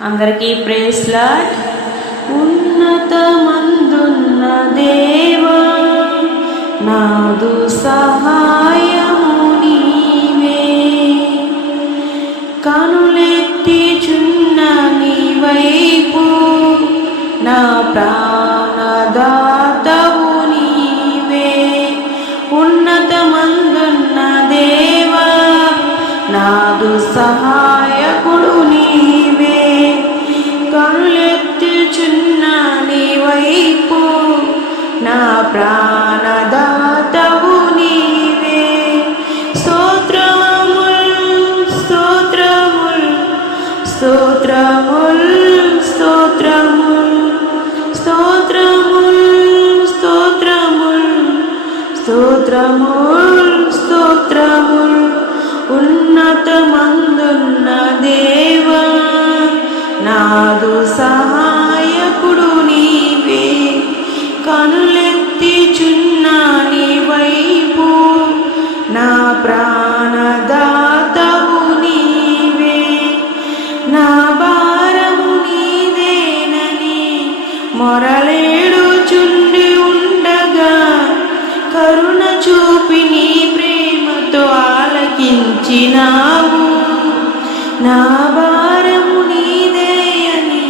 అందరికీ praise lot ఉన్నత మందున్న దేవా నాదు సహాయము నీవే. కనులెత్తి చున్న నీ వైపు నా ప్రాణదాతవు నీవే. ఉన్నత మందున్న దేవా నాదు సహాయకుడు నీవే. స్తోత్రముల్ స్తోత్రముల్ స్తోత్రముల్ స్తోత్రముల్ స్తోత్రముల్ స్తోత్రముల్. ఉన్నతమందున్న దేవా నాదు సహాయకుడు మొరలేడుచుండి ఉండగా కరుణ చూపి నీ ప్రేమతో ఆలకించినావు. నా భారము నీదేయని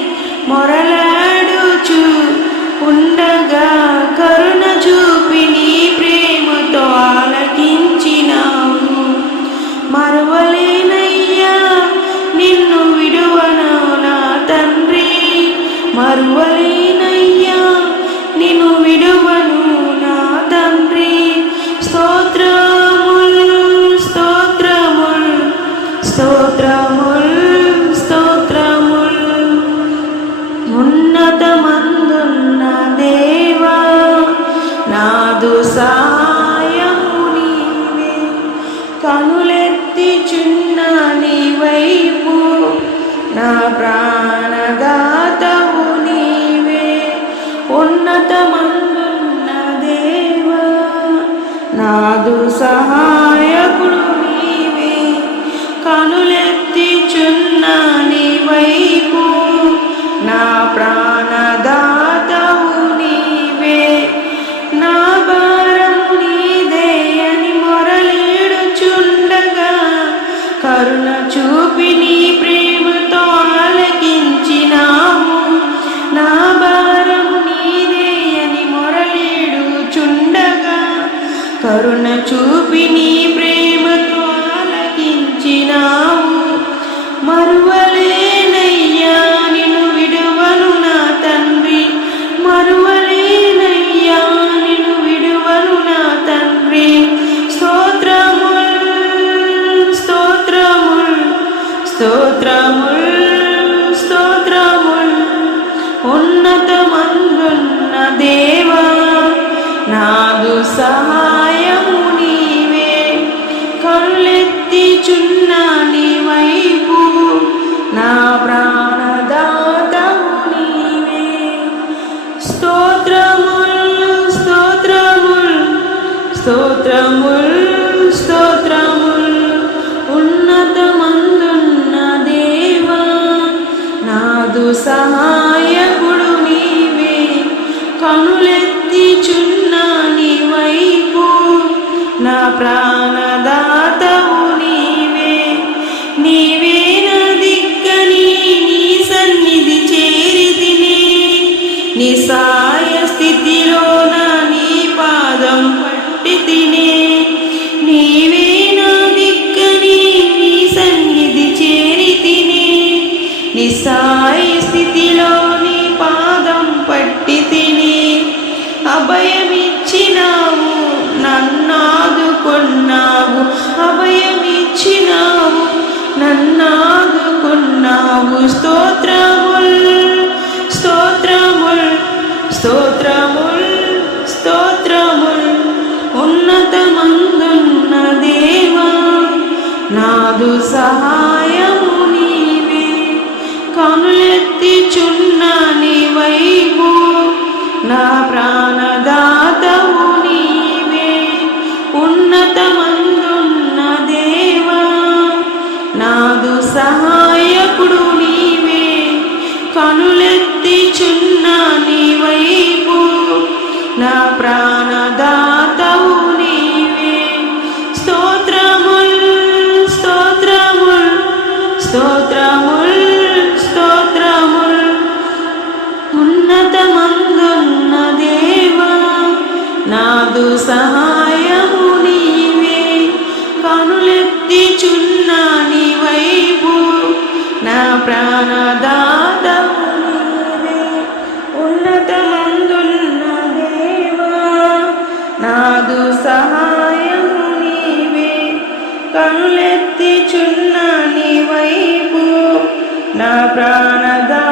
మొరలాడుచు ఉండగా కరుణ చూపి నీ ప్రేమతో ఆలకించినావు. మరువలేనయ్యా నిన్ను విడువను నా తండ్రి. మరువలే కాదు సహాయము నీవే. కనులెత్తి చున్న నీ వైపు నా ప్రాణదాతవు నీవే. ఉన్నతమందున్న దేవా నాదు సహా కరుణ చూపి నీ ప్రేమతో ఆలకించినావు మరువలేనయ్యా నిన్ను విడువను నా తండ్రి. మరువలేనయ్యా నిన్ను విడువను నా తండ్రి. స్తోత్రముల్ స్తోత్రముల్ స్తోత్రముల్ స్తోత్రముల్. ఉన్నతమందున్న దేవా నాదు సహా నీ సాయ స్థితిలో నా నీ పాదం పట్టి తినే. నీవే నా దిక్కని నీ సన్నిధి చేరి తినే. నీ స్థితిలో నీ పాదం నాదు సహాయము నీవే. కనులెత్తి చున్న నీ వైపు నా ప్రాణదాతవు నీవే. ఉన్నతమందున్న దేవా నాదు సహాయకుడు నీవే. కనులెత్తి నాదు సహాయము నీవే. కనులెత్తి చున్న నీ వైపు నా ప్రాణదాతవు నీవే. ఉన్నతమందున్న దేవా నాదు సహాయము నీవే. కనులెత్తి చున్న నీ వైపు నా ప్రాణదా